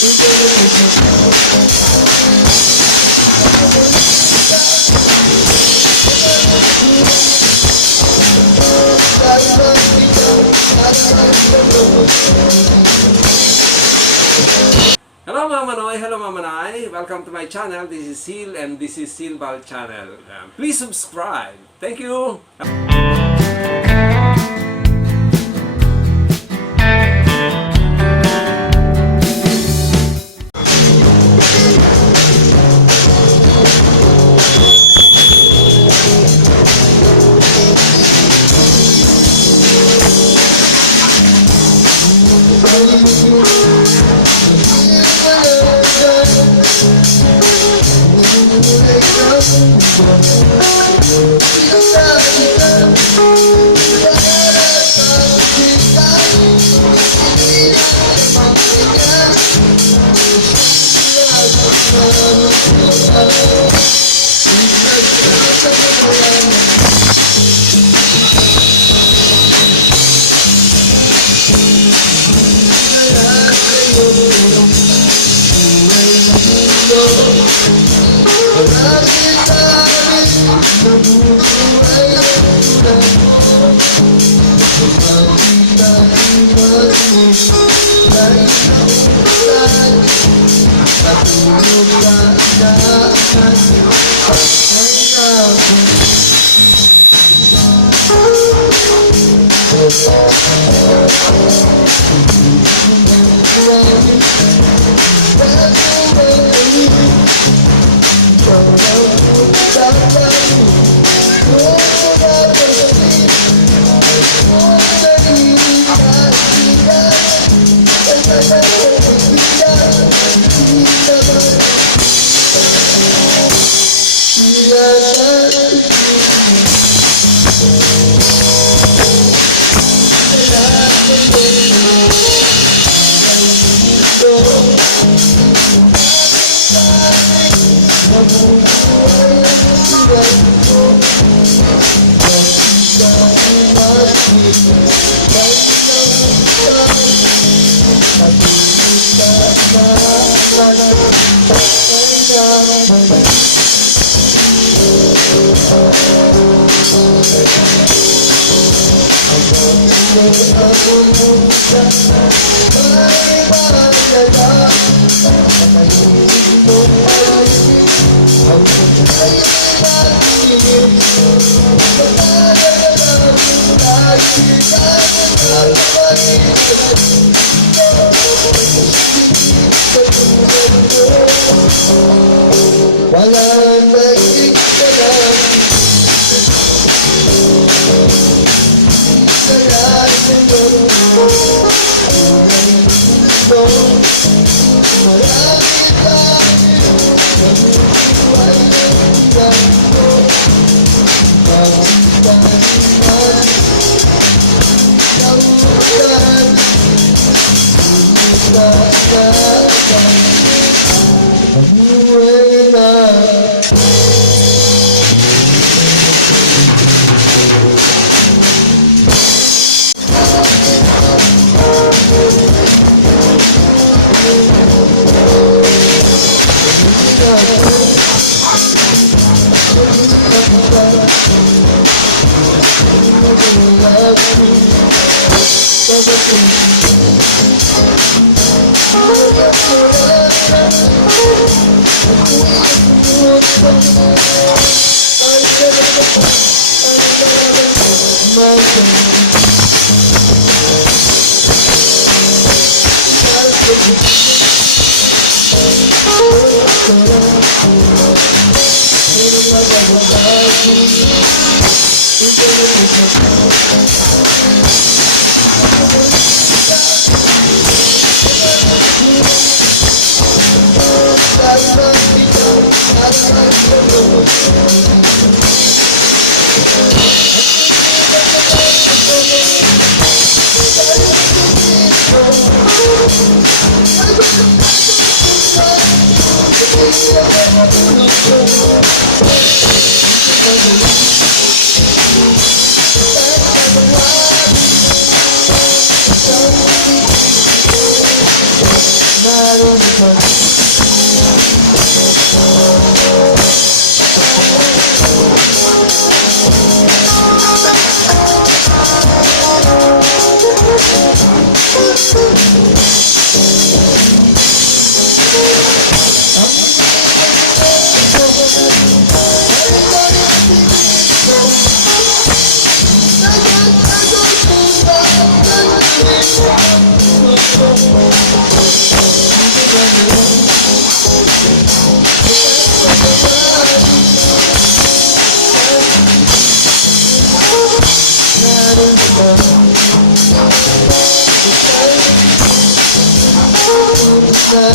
Hello mga Manoy, hello mga Manay. Welcome to my channel. This is Seal and this is Silbal channel. Please subscribe. Thank you. Hello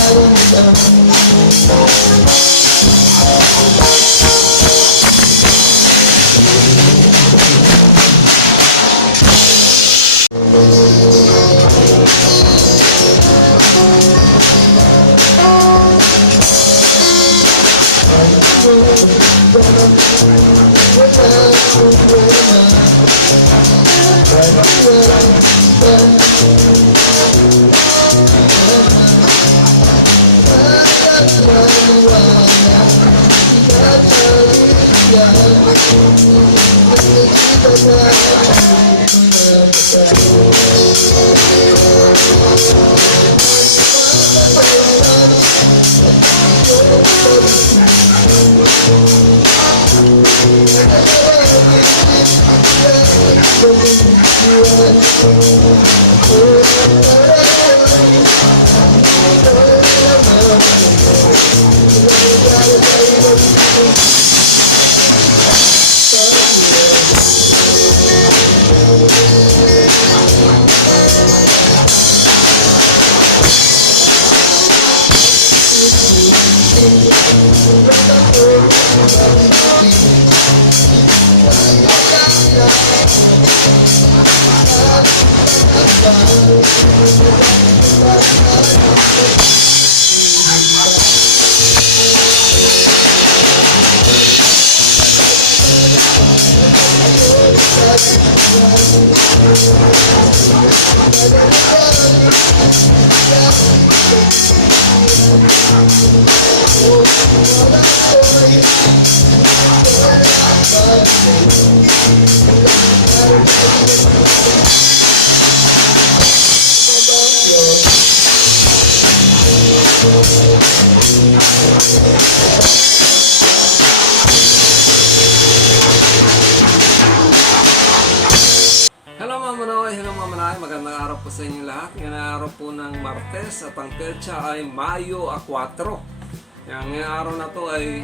mga Manay, magandang araw po sa inyo lahat. Ngayong araw po ng Martes at ang petsa ay Mayo 4. Ngayong araw na to ay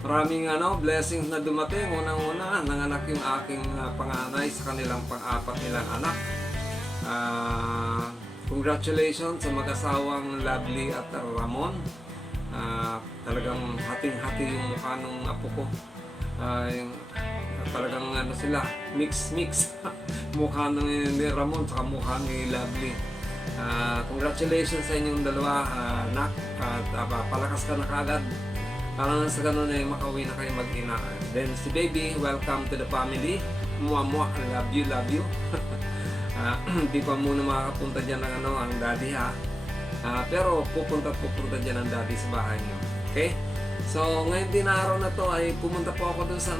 maraming blessings na dumating. Unang-una, nanganak yung aking panganay sa kanilang pang-apat nilang anak. Congratulations sa mag-asawang Lovely at Ramon. Talagang hating-hati yung mukha ng apo ko. Talagang sila, mix mukha ni Ramon at mukha ni Lovely. Congratulations sa inyong dalawa, anak, at palakas ka na kagad para sa ganun ay makauwi na kayo mag-ina. Then si baby, welcome to the family. Muwa, love you. Di pa muna makakapunta dyan ng ang daddy ha. Pero pupunta dyan ang daddy sa bahay niyo. Okay? So, ngayon din araw na to ay pumunta po ako dun sa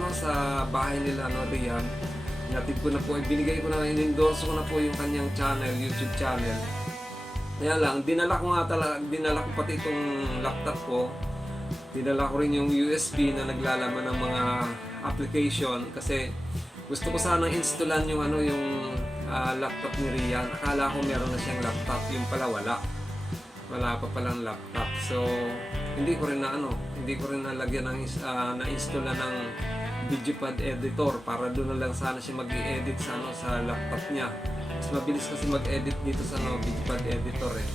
bahay nila Rian. Natid ko na po, binigay ko na, in-endorse ko na po yung kanyang channel, YouTube channel. Kaya lang, dinala ko pati itong laptop ko. Dinala ko rin yung USB na naglalaman ng mga application kasi gusto ko sanang installan yung laptop ni Rian. Akala ko meron na siyang laptop, yung pala wala pa palang laptop. So hindi ko rin nalagyan na-install ng VideoPad editor para doon na lang sana siya mag-i-edit sa laptop niya. Mas mabilis kasi mag-edit dito sa VideoPad editor eh.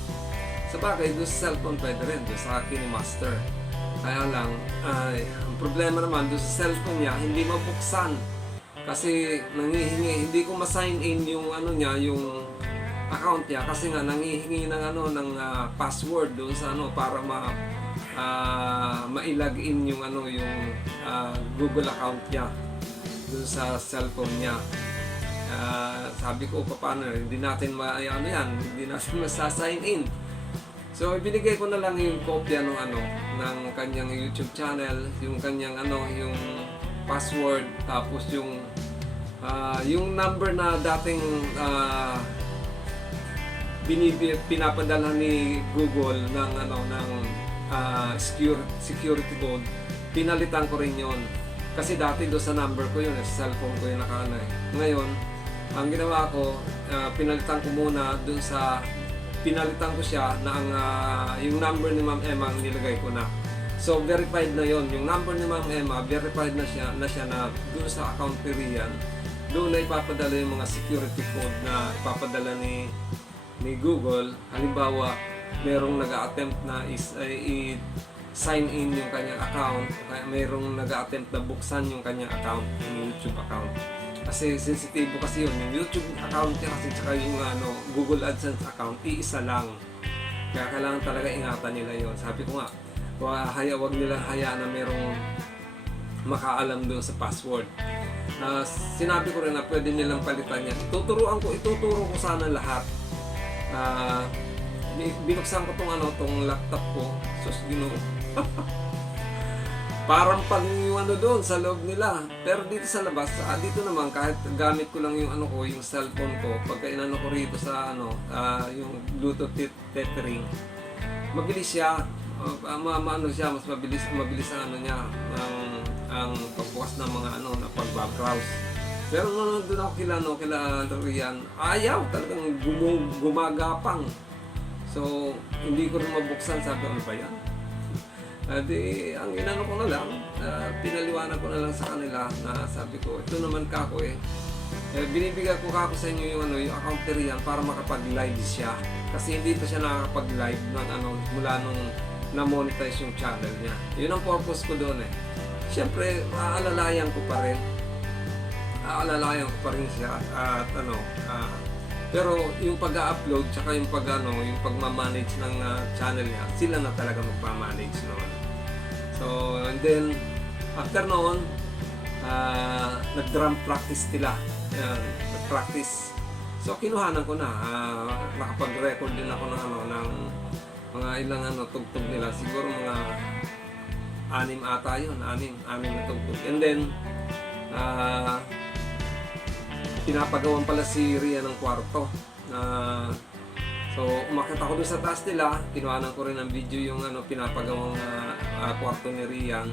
Sa bagay, doon sa cellphone pwede rin, doon sa KineMaster. Kaya lang, ang problema naman doon sa cellphone niya, hindi mabuksan. Kasi nangihingi, hindi ko ma-sign in yung yung account niya kasi nga nangihingi ng password doon sa para ma-login yung Google account niya doon sa cellphone niya. Sabi ko paano hindi natin hindi natin masa-sign in. So ibinigay ko na lang yung kopya ng kanyang YouTube channel, yung kanyang yung password, tapos yung number na dating pinapadala ni Google ng security code, pinalitan ko rin yon. Kasi dati doon sa number ko yun, sa cellphone ko yung Ngayon, ang ginawa ko, pinalitan ko siya na yung number ni Ma'am Emma ang nilagay ko na. So verified na yon, yung number ni Ma'am Emma, verified na siya na doon sa account ni Rian. Doon na ipapadala yung mga security code na ipapadala ni Google. Halimbawa, merong nag-attempt na i-sign in yung kanyang account, kaya merong nag-attempt na buksan yung kanyang account, yung YouTube account. Kasi sensitibo kasi yun, yung YouTube account niya kasi tsaka yung Google AdSense account, iisa lang. Kaya kailangan talaga ingatan nila yon. Sabi ko nga, wag nilang hayaan na merong makaalam doon sa password. Sinabi ko rin na pwede nilang palitan yan. Ituturo ko sana lahat. Binuksan ko tong laptop ko. Sus, Ginoo. Parang pag yung doon sa loob nila. Pero dito sa labas, dito naman kahit gamit ko lang yung yung cellphone ko, pagka inano ko rito sa yung Bluetooth tethering, mabilis siya. Mas mabilis ang ang pagbukas ng mga na pag-browse. Pero nung doon ako kila Rian, ayaw talagang gumagapang. So, hindi ko rin mabuksan. Sabi ko, ano ba yan? Ang inano ko na lang, pinaliwanag ko na lang sa kanila na sabi ko, ito naman kako binibigay ko kako sa inyo yung account ni Rian para makapag-live siya. Kasi hindi pa siya nakakapag-live ng mula nung na-monetize yung channel niya. Yun ang purpose ko doon Siyempre, aalalayan ko pa rin siya at pero yung pag-upload tsaka yung yung pagma-manage ng channel niya, sila na talaga magpa-manage noon. So, and then after noon, nag-drum practice sila. Nag-practice. So, kinuhanan ko na. Nakapag-record din ako ng mga ilang tugtog nila. Siguro mga 6 ata yun. 6 na tugtog. And then, pinapagawan pala si Rian ng kwarto. So, umakit ako doon sa taas nila. Kinuhanan ko rin ng video yung pinapagawang kwarto ni Rian.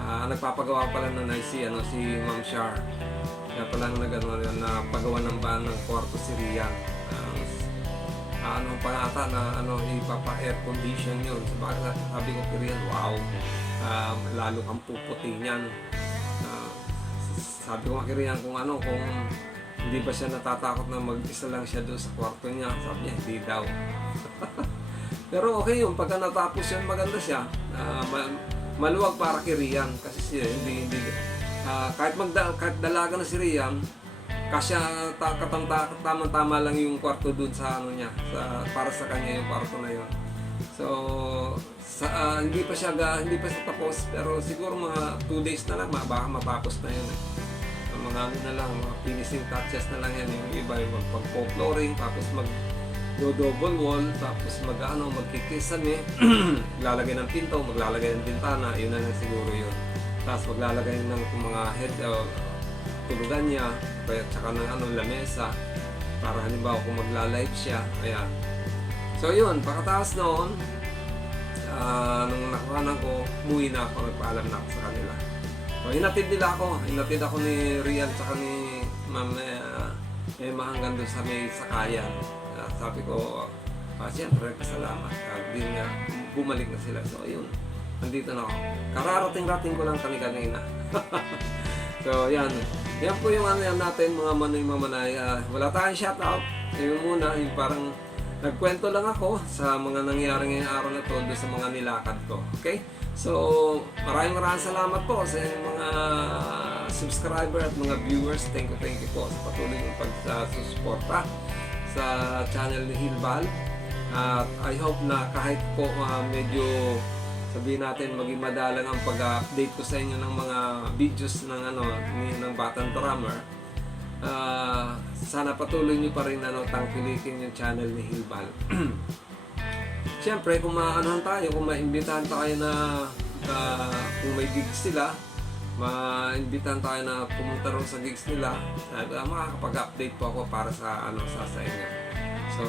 Nagpapagawa pala nun ay si Ma'am Shar. Kaya pala nagpagawa ng kwarto si Rian. Pa ata na ipapa-air condition yun. Sabi ko kay Rian, wow, lalo kang puputi niyan. Sabi ko kay Rian kung hindi ba siya natatakot na mag-isa lang siya doon sa kwarto niya. Sabi niya, hindi daw. Pero okay yun, pagka natapos yun, maganda siya. Maluwag para kay Rian kasi siya kahit dalaga na si Rian, kasi tamang-tama lang yung kwarto doon sa para sa kanya yung kwarto na yun. So hindi pa siya tapos, pero siguro mga 2 days na lang baka matapos na yun mga na lang, mga finishing touches na lang yan. Yung iba yung pag-flooring, tapos double wall, tapos magkikisame, lalagay ng pinto, maglalagay ng bintana, yun na lang siguro yun. Tapos maglalagay ng mga head tulugan niya, kaya tsaka ng lamesa para halimbawa kung magla-live siya. Ayan. So yun, pagkatapos noon, nung nakuhanan ko, umuwi na ako, nagpaalam na ako sa kanila. So, hinatid ako ni Rian tsaka ni Ma'am Emma hanggang doon sa may sakayan. Sabi ko, siyempre, pasalamat. Din nga, bumalik na sila. So, ayun, nandito na ako. Kararating-rating ko lang kanina. So, yan. Yan po yung natin, mga manoy mamanay. Wala tayong shoutout. Yun muna, yung parang nagkwento lang ako sa mga nangyari ngayong araw na to doon sa mga nilakad ko. Okay? So, maraming salamat po sa mga subscriber at mga viewers. Thank you po sa patuloy ng pagsusuporta sa channel ni Hilbal. At I hope na kahit po medyo sabihin natin maging madalang ang pag-update ko sa inyo ng mga videos ng Batang Drummer. Sana patuloy nyo pa rin tangkilikin yung channel ni Hilbal. Siyempre, kung kung maimbitahan tayo na kung may gigs sila, maimbitahan tayo na pumunta rin sa gigs nila, makakapag-update po ako para sa inyo. So,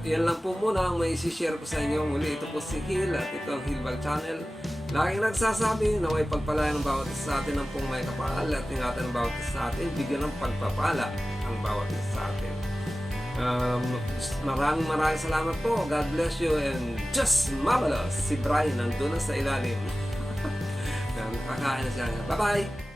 yan lang po muna ang may isi-share ko sa inyo. Muli, ito po si Hil at ito ang Hilbal Channel. Laging nagsasabi na may pagpalaya ng bawat isa sa atin ang pong may kapal at ingatan ng bawat isa sa atin, bigyan ng pagpapala ang bawat isa sa atin. Maraming salamat po. God bless you and just marvelous. Si Brian nandun na sa ilalim. Kakain na siya. Bye-bye!